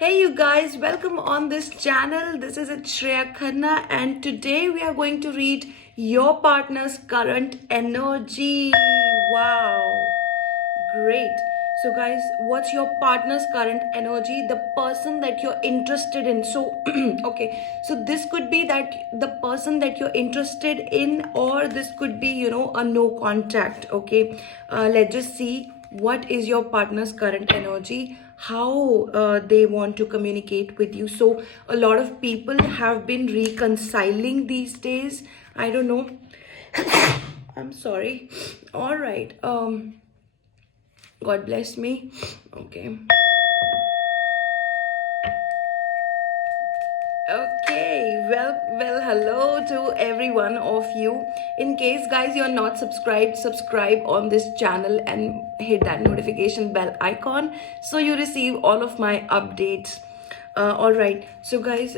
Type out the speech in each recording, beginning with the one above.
Hey you guys, welcome on this channel. This is Shreya Khanna and today we are going to read your partner's current energy. Wow, great. So guys, what's your partner's current energy? The person that you're interested in. So okay, so this could be that the person that you're interested in, or this could be, a no contact. Okay, let's just see what is your partner's current energy, how they want to communicate with you. So a lot of people have been reconciling these days. I don't know. I'm sorry. All right. God bless me. Okay. Okay, well, hello to every one of you. In case, guys, you're not subscribed, subscribe on this channel and hit that notification bell icon so you receive all of my updates. All right, so guys,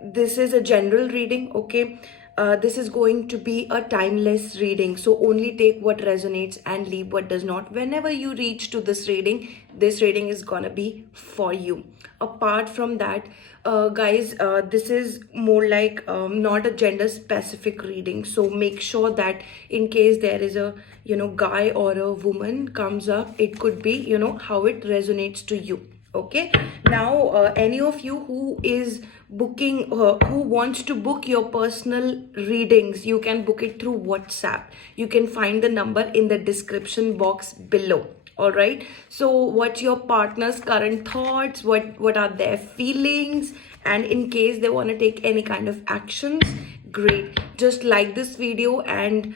this is a general reading, okay? This is going to be a timeless reading, so only take what resonates and leave what does not. Whenever you reach to this reading is gonna be for you. Apart from that, guys, this is more like not a gender specific reading, so make sure that in case there is a guy or a woman comes up, it could be how it resonates to you. Okay, now any of you who is booking who wants to book your personal readings, you can book it through WhatsApp. You can find the number in the description box below. All right, so what's your partner's current thoughts, what are their feelings, and in case they want to take any kind of actions, great, just like this video and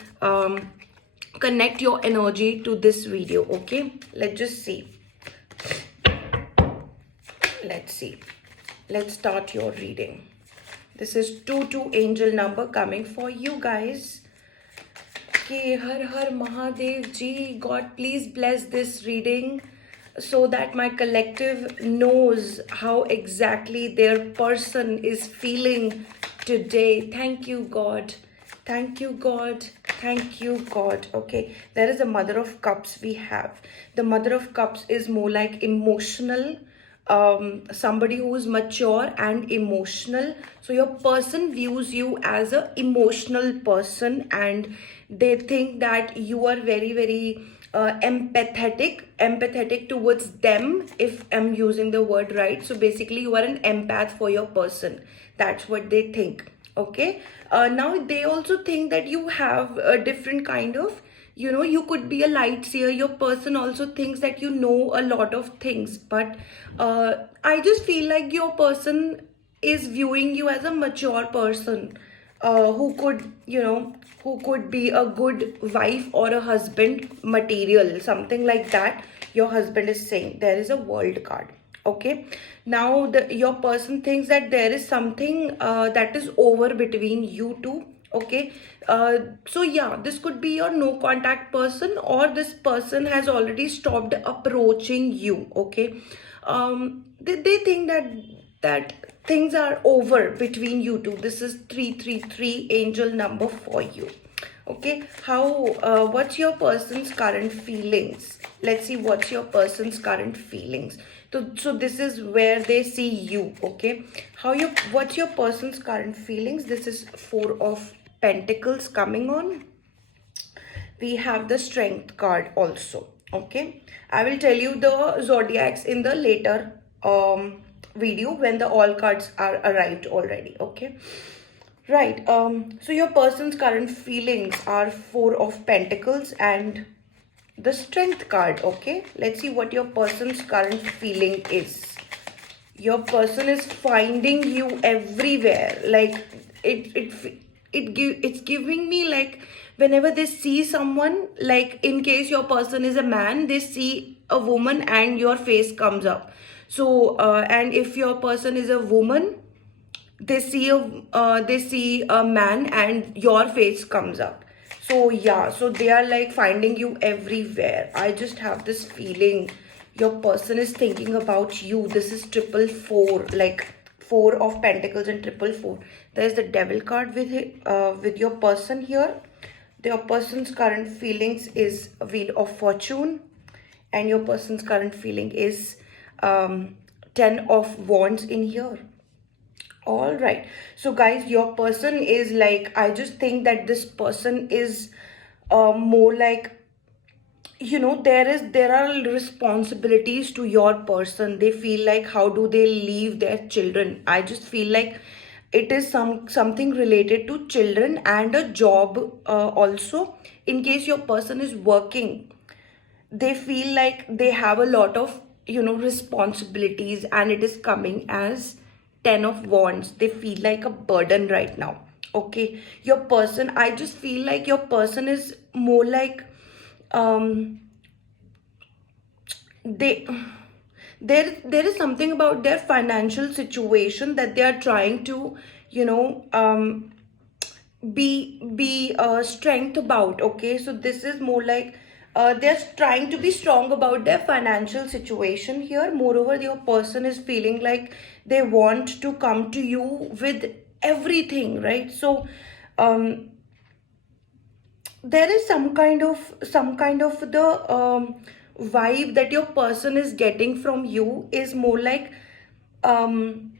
connect your energy to this video. Okay, let's just see. Let's see. Let's start your reading. This is 22 angel number coming for you guys. Okay, Har Har Mahadev Ji, God please bless this reading so that my collective knows how exactly their person is feeling today. Thank you, God. Thank you, God. Thank you, God. Okay, there is a Mother of Cups we have. The Mother of Cups is more like emotional, somebody who is mature and emotional. So your person views you as a emotional person and they think that you are very empathetic towards them, if I'm using the word right. So basically you are an empath for your person. That's what they think. Okay, now they also think that you have a different kind of, you could be a light seer. Your person also thinks that you know a lot of things, but I just feel like your person is viewing you as a mature person, who could who could be a good wife or a husband material, something like that. Your husband is saying. There is a World card. Okay, now your person thinks that there is something that is over between you two. Okay, so yeah, this could be your no contact person, or this person has already stopped approaching you. Okay, they think that things are over between you two. This is 333 angel number for you. Okay, how what's your person's current feelings? Let's see what's your person's current feelings. So this is where they see you. Okay, what's your person's current feelings? This is Four of Pentacles coming on. We have the Strength card also. Okay, I will tell you the zodiacs in the later video when the all cards are arrived already. Okay, right. So your person's current feelings are Four of Pentacles and the Strength card. Okay, let's see what your person's current feeling is. Your person is finding you everywhere. Like it's giving me like whenever they see someone, like in case your person is a man, they see a woman and your face comes up. So and if your person is a woman, they see a man and your face comes up. So yeah, so they are like finding you everywhere. I just have this feeling your person is thinking about you. This is triple four, like Four of Pentacles and triple four. There's the Devil card with your person here. Your person's current feelings is Wheel of Fortune, and your person's current feeling is 10 of wands in here. All right. So, guys, your person is like, I just think that this person is more like, there are responsibilities to your person. They feel like, how do they leave their children? I just feel like it is something related to children and a job also. In case your person is working, they feel like they have a lot of responsibilities, and it is coming as 10 of wands. They feel like a burden right now. Okay, your person, I just feel like your person is more like um they there is something about their financial situation that they are trying to you know be strength about. Okay, so this is more like they're trying to be strong about their financial situation here. Moreover, your person is feeling like they want to come to you with everything, right? So um there is some kind of the vibe that your person is getting from you is more like um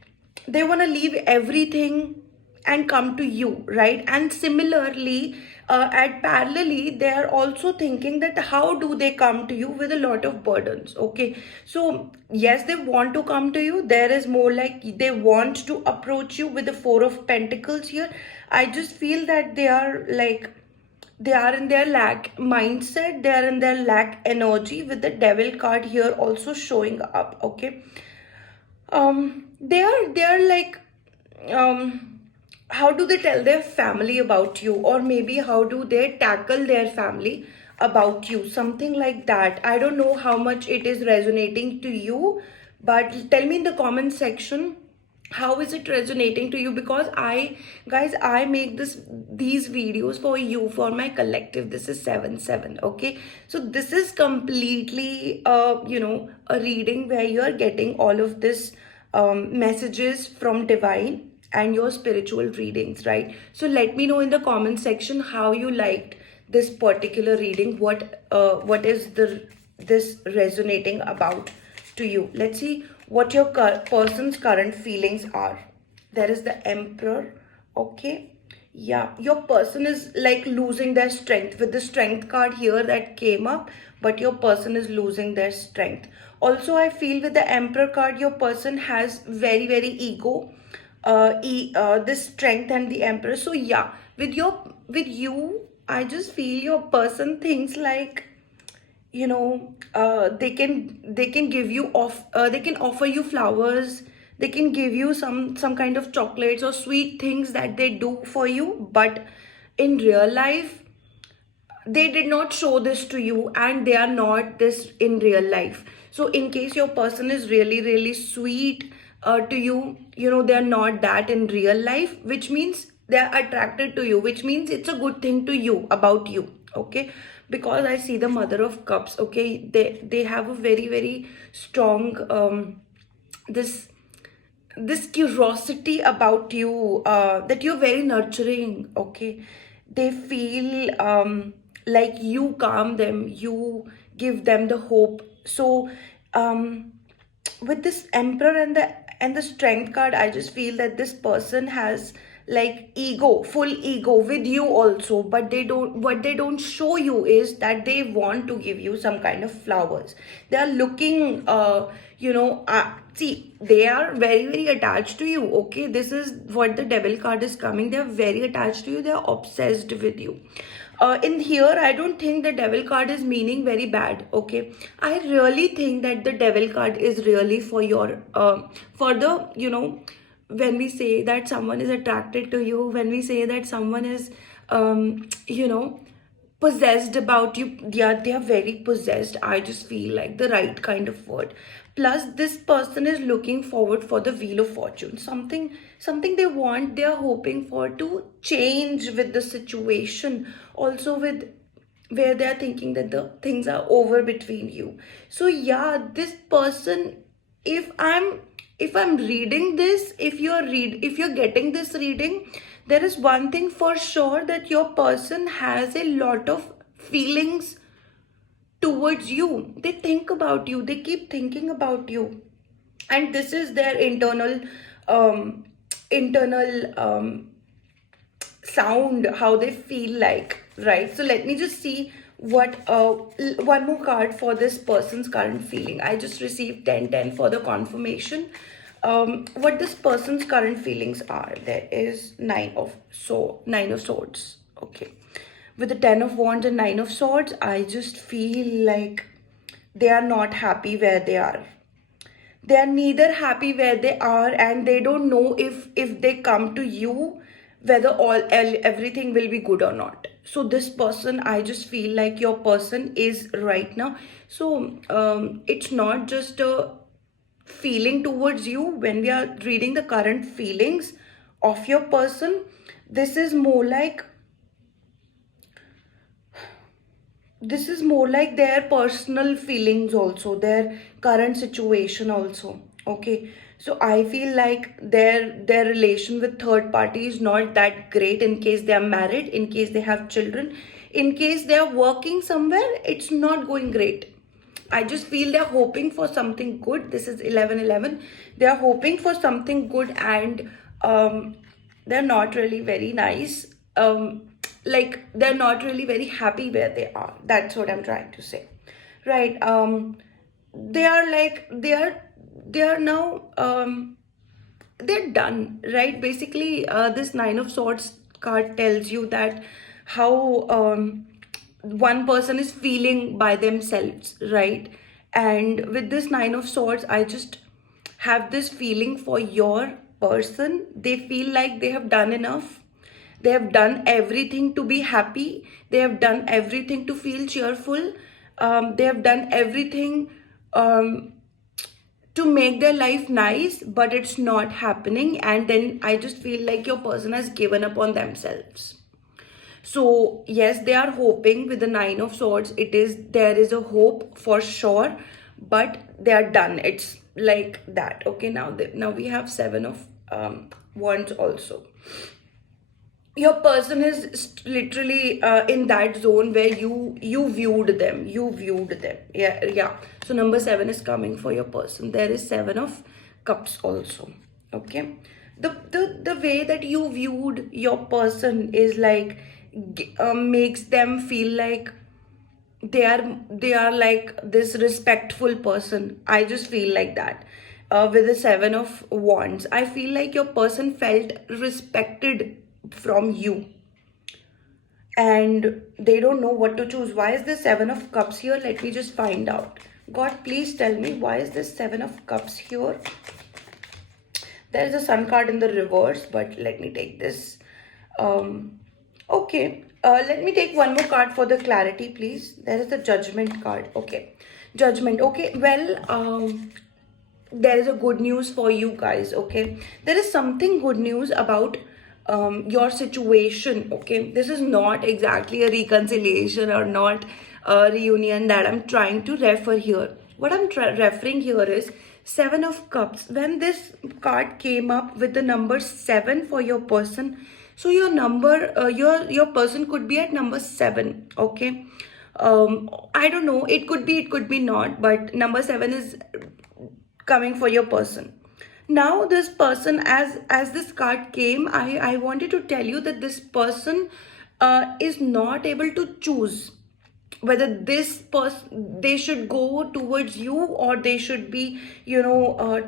they want to leave everything and come to you, right? And similarly, at parallelly, they are also thinking that how do they come to you with a lot of burdens. Okay, so yes, they want to come to you. There is more like they want to approach you with the four of pentacles here. I just feel that they are like they are in their lack mindset, they are in their lack energy, with the devil card here also showing up. Okay, they are like how do they tell their family about you, or maybe how do they tackle their family about you, something like that. I don't know how much it is resonating to you, but tell me in the comment section how is it resonating to you, because I guys, I make these videos for you, for my collective. This is 7/7. Okay, so this is completely a reading where you are getting all of this messages from divine and your spiritual readings, right? So let me know in the comment section how you liked this particular reading. What is this resonating about to you? Let's see what your person's current feelings are. There is the emperor. Okay, yeah, your person is like losing their strength with the strength card here that came up, but your person is losing their strength. Also, I feel with the emperor card, your person has very, very ego, this strength and the emperor. So yeah, with you, I just feel your person thinks like they can give you they can offer you flowers, they can give you some kind of chocolates or sweet things that they do for you, but in real life they did not show this to you, and they are not this in real life. So in case your person is really, really sweet to you, they're not that in real life, which means they're attracted to you, which means it's a good thing to you about you. Okay, because I see the mother of cups. Okay, they have a very, very strong this this curiosity about you, that you're very nurturing. Okay, they feel like you calm them, you give them the hope. So with this emperor and the strength card, I just feel that this person has like ego, full ego with you also, but what they don't show you is that they want to give you some kind of flowers. They are looking see, they are very, very attached to you. Okay, this is what the devil card is coming. They are very attached to you, they are obsessed with you. In here, I don't think the devil card is meaning very bad. Okay, I really think that the devil card is really for your for the when we say that someone is attracted to you, when we say that someone is possessed about you. Yeah, they are very possessed. I just feel like the right kind of word. Plus, this person is looking forward for the wheel of fortune, something they want, they are hoping for to change with the situation, also with where they are thinking that the things are over between you. So yeah, this person, if I'm reading this, if you're getting this reading, there is one thing for sure, that your person has a lot of feelings towards you. They think about you, they keep thinking about you. and this is their um internal sound, how they feel like, right? So let me just see what one more card for this person's current feeling. I just received 10 10 for the confirmation. What this person's current feelings are. There is nine of swords. Okay, with the 10 of wands and 9 of swords, I just feel like they are not happy where they are. They are neither happy where they are, and they don't know if they come to you whether everything will be good or not. So this person, I just feel like your person is right now. So it's not just a feeling towards you. When we are reading the current feelings of your person, this is more like, this is more like their personal feelings also, their current situation also. Okay, so I feel like their relation with third party is not that great. In case they are married, in case they have children, in case they are working somewhere, it's not going great. I just feel they're hoping for something good. This is 11 11. They are hoping for something good, and they're not really very nice. Like they're not really very happy where they are. That's what I'm trying to say, right? They are like they are now they're done, right? Basically, this nine of swords card tells you that how one person is feeling by themselves, right? And with this nine of swords, I just have this feeling for your person. They feel like they have done enough. They have done everything to be happy. They have done everything to feel cheerful. They have done everything to make their life nice, but it's not happening. And then I just feel like your person has given up on themselves. So yes, they are hoping with the nine of swords. There is a hope for sure, but they are done. It's like that. Okay, now we have seven of wands also. Your person is literally in that zone where you viewed them. Yeah. So number 7 is coming for your person. There is 7 of cups also. Okay, the way that you viewed your person is like makes them feel like they are like this respectful person. I just feel like that. With the 7 of wands, I feel like your person felt respected from you, and they don't know what to choose. Why is this 7 of cups here? Let me just find out. God, please tell me, why is this 7 of cups here? There is a sun card in the reverse, but let me take this. Okay, let me take one more card for the clarity, please. There is the judgment card. Okay, judgment. Okay, well, there is a good news for you guys. Okay, there is something good news about your situation. Okay, this is not exactly a reconciliation or not a reunion that I'm trying to refer here. What I'm referring here is 7 of cups. When this card came up with the number 7 for your person, so your number your person could be at number 7. Okay, I don't know, it could be not, but number 7 is coming for your person. Now this person, as this card came, I wanted to tell you that this person is not able to choose whether this person, they should go towards you, or they should be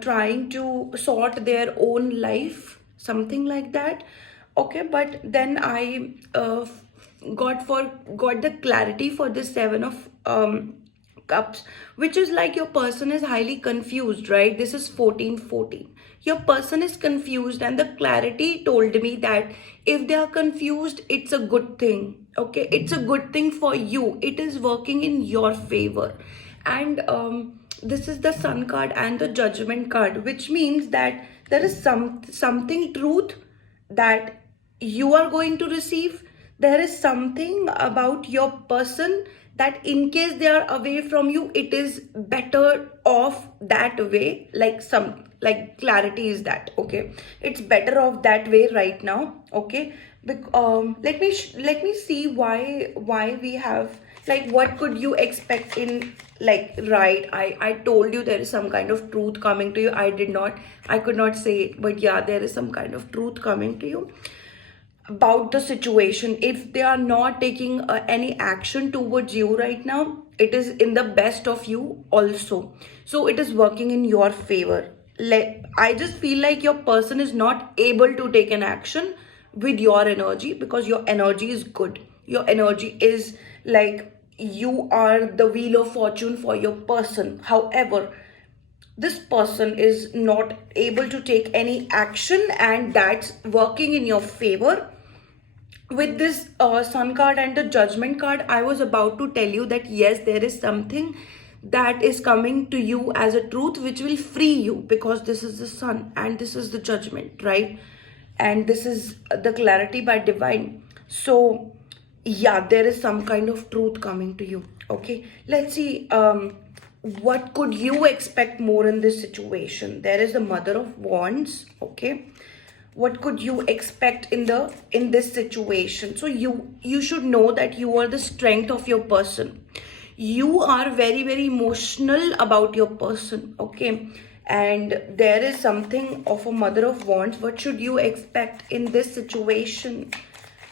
trying to sort their own life, something like that. Okay, but then I got the clarity for this 7 of cups, which is like your person is highly confused, right? This is 14 14. Your person is confused, and the clarity told me that if they are confused, it's a good thing. Okay, it's a good thing for you. It is working in your favor. And this is the sun card and the judgment card, which means that there is something truth that you are going to receive. There is something about your person that in case they are away from you, it is better off that way. Like some, like clarity is that, okay, it's better off that way right now. Okay, let me see why we have Like, what could you expect in, like, right, I told you there is some kind of truth coming to you. I could not say it, but yeah, there is some kind of truth coming to you about the situation. If they are not taking any action towards you right now, it is in the best of you also, so it is working in your favor. I just feel like your person is not able to take an action with your energy, because your energy is good. Your energy is like, you are the wheel of fortune for your person. However, this person is not able to take any action, and that's working in your favor. With this sun card and the judgment card, I was about to tell you that yes, there is something that is coming to you as a truth which will free you, because this is the sun and this is the judgment, right? And this is the clarity by divine. So yeah, there is some kind of truth coming to you. Okay, let's see, what could you expect more in this situation? There is the Mother of Wands. Okay, what could you expect in this situation? So you should know that you are the strength of your person. You are very, very emotional about your person. Okay, and there is something of a Mother of Wands. What should you expect in this situation?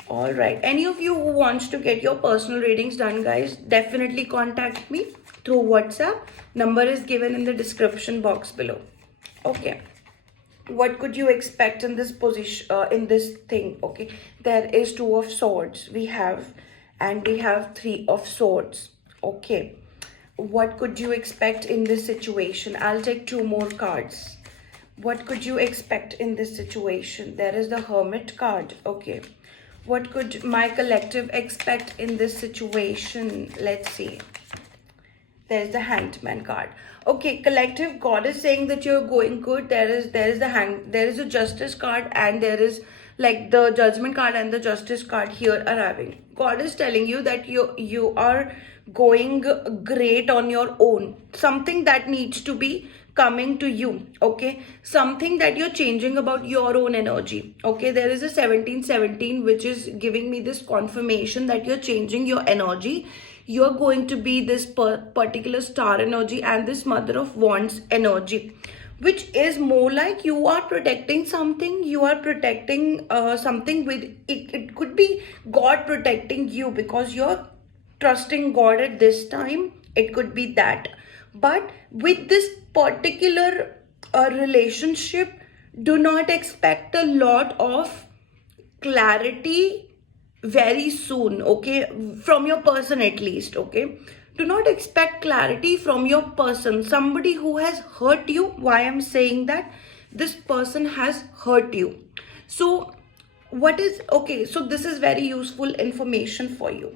All right, any of you who wants to get your personal readings done, guys, definitely contact me through WhatsApp. Number is given in the description box below. Okay, what could you expect in this position, in this thing? Okay, there is Two of Swords we have, and we have Three of Swords. Okay, what could you expect in this situation? I'll take two more cards. What could you expect in this situation? There is the Hermit card. Okay, what could my collective expect in this situation? Let's see. There's the Hangman card. Okay, collective, God is saying that you're going good. There is a Justice card, and there is like the Judgment card and the Justice card here arriving. God is telling you that you are going great on your own. Something that needs to be coming to you. Okay, something that you're changing about your own energy. Okay, there is a 1717 which is giving me this confirmation that you're changing your energy. You're going to be this particular star energy and this Mother of Wands energy, which is more like you are protecting something. You are protecting something with it. It could be God protecting you because you're trusting God at this time. It could be that. But with this particular relationship, do not expect a lot of clarity very soon. Okay, from your person at least. Okay, do not expect clarity from your person. Somebody who has hurt you. Why I'm saying that? This person has hurt you. So what is, okay, so this is very useful information for you.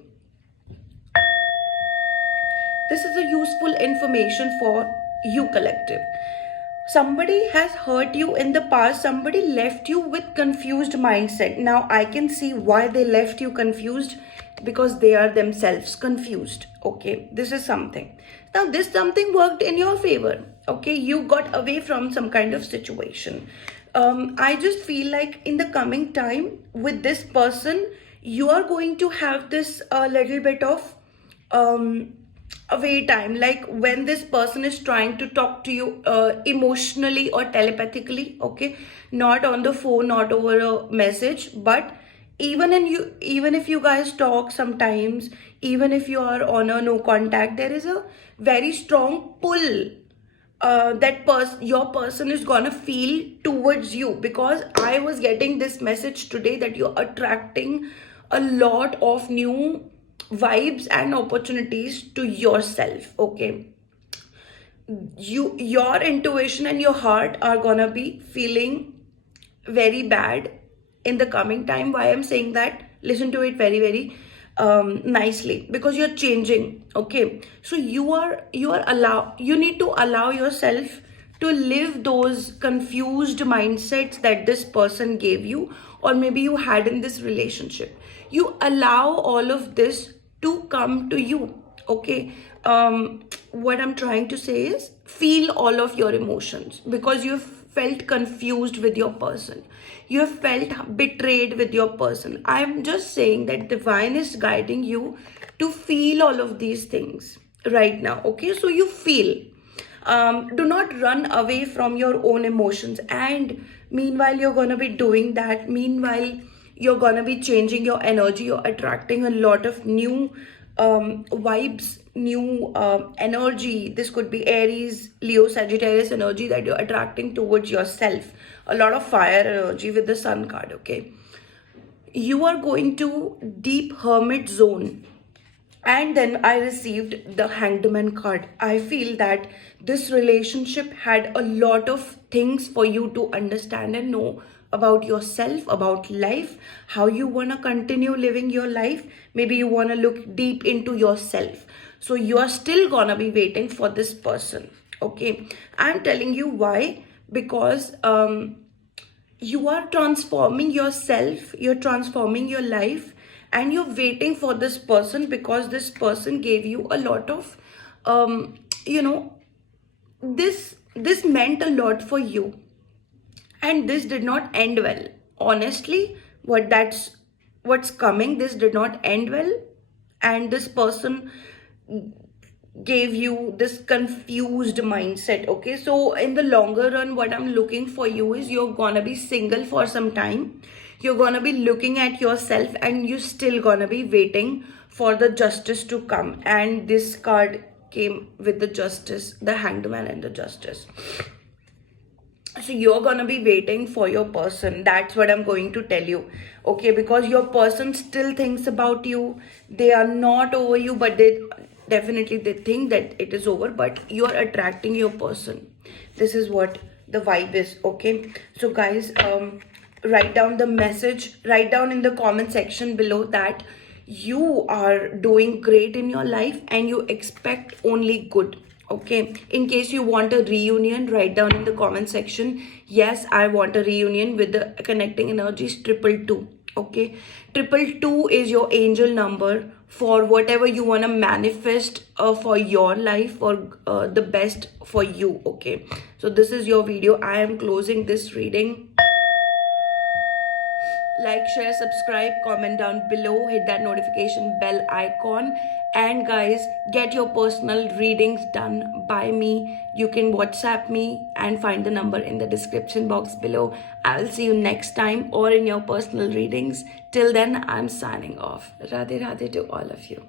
This is a useful information for you, collective. Somebody has hurt you in the past. Somebody left you with confused mindset. Now I can see why they left you confused, because they are themselves confused. Okay, this is something. Now this something worked in your favor. Okay, you got away from some kind of situation. I just feel like in the coming time with this person, you are going to have this a little bit of away time, like when this person is trying to talk to you emotionally or telepathically. Okay, not on the phone, not over a message, but even if you guys talk sometimes, even if you are on a no contact, there is a very strong pull your person is gonna feel towards you, because I was getting this message today that you're attracting a lot of new vibes and opportunities to yourself. Okay, your intuition and your heart are gonna be feeling very bad in the coming time. Why I'm saying that, listen to it very, very nicely, because you're changing. Okay, so you need to allow yourself to live those confused mindsets that this person gave you, or maybe you had in this relationship. You allow all of this to come to you. Okay, what I'm trying to say is, feel all of your emotions, because you've felt confused with your person, you have felt betrayed with your person. I'm just saying that divine is guiding you to feel all of these things right now. Okay, so you feel. Do not run away from your own emotions. And meanwhile, you're gonna be doing that. Meanwhile, you're gonna be changing your energy. You're attracting a lot of new vibes, new energy. This could be Aries, Leo, Sagittarius energy that you're attracting towards yourself. A lot of fire energy with the Sun card. Okay, you are going to deep hermit zone. And then I received the Hanged Man card. I feel that this relationship had a lot of things for you to understand and know about yourself, about life, how you want to continue living your life. Maybe you want to look deep into yourself. So you are still gonna be waiting for this person. Okay, I'm telling you why. Because you are transforming yourself, you're transforming your life, and you're waiting for this person because this person gave you a lot of you know, this meant a lot for you, and this did not end well. Honestly, what's coming, this did not end well. And this person gave you this confused mindset. Okay, so in the longer run, what I'm looking for you is you're gonna be single for some time. You're gonna be looking at yourself, and you're still gonna be waiting for the justice to come. And this card came with the justice, the Hanged Man and the justice. So you're gonna be waiting for your person. That's what I'm going to tell you. Okay, because your person still thinks about you. They are not over you, but they think that it is over, but you are attracting your person. This is what the vibe is. Okay, so guys, write down the message, write down in the comment section below that you are doing great in your life and you expect only good. Okay, in case you want a reunion, write down in the comment section, yes, I want a reunion with the connecting energies 222. Okay, 222 is your angel number for whatever you want to manifest for your life, for the best for you. Okay, so this is your video. I am closing this reading. Like, share, subscribe, comment down below, hit that notification bell icon. And guys, get your personal readings done by me. You can WhatsApp me and find the number in the description box below. I will see you next time or in your personal readings. Till then, I'm signing off. Radhe Radhe to all of you.